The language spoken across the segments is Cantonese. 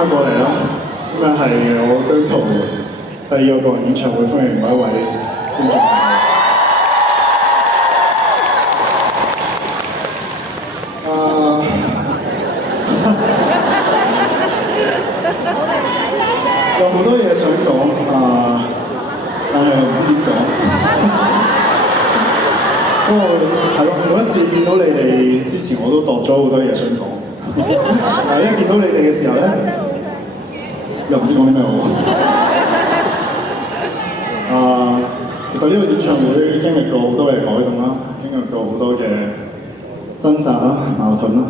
翻過嚟啦。咁啊係我姜濤第二個個人演唱會，歡迎每一位觀眾。有好多嘢想講但係唔知點講。不過係咯，每一次見到你哋之前，我都度咗好多嘢想講。但係一見到你哋嘅時候咧，又唔知講啲咩好。其實呢個演唱會經歷過好多嘅改動啦，經歷過好多嘅掙扎啦、矛盾啦。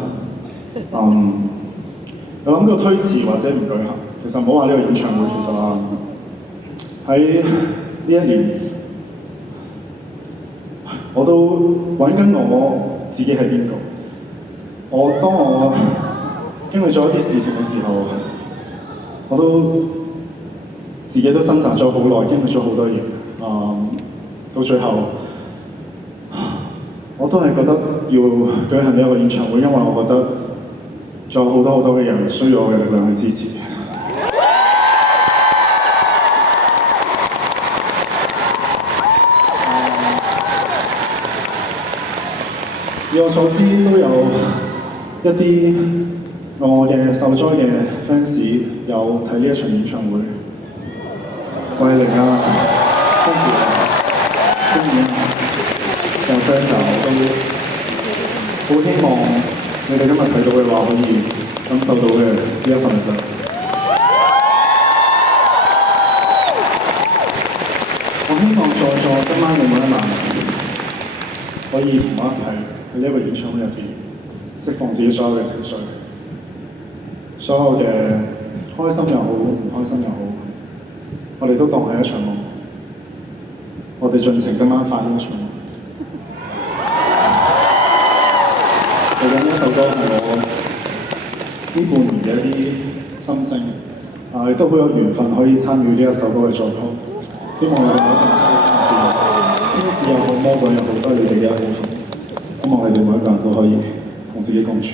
有諗過推遲或者唔舉行。其實唔好話呢個演唱會，其實喺呢一年，我都揾緊我自己係邊個。當我經歷咗一啲事情嘅時候，我都自己都掙扎咗好耐，經歷咗好多嘢。到最後，我都係覺得要舉行呢一個演唱會，因為我覺得仲有好多好多嘅人需要我嘅力量去支持。以我所知，都有一啲我嘅受災嘅 fans 有睇呢一場演唱會，慧玲啊、豐富啊、公演啊，有 friend 我都好希望你哋今日睇到嘅話，可以感受到嘅呢一份力量。我希望在座今晚嘅每一晚，可以同我一齊喺呢一個演唱會入邊釋放自己所有嘅情緒，所有嘅開心又好，唔開心又好，我哋都當係一場夢。我哋盡情今晚發呢一場夢。嚟緊呢一首歌係我呢半年嘅一啲心聲，亦都好有緣分可以參與呢一首歌嘅作曲。希望你哋每一個人天使又好，魔鬼又好，都係你哋嘅一部分。希望你哋每一個人都可以同自己共處。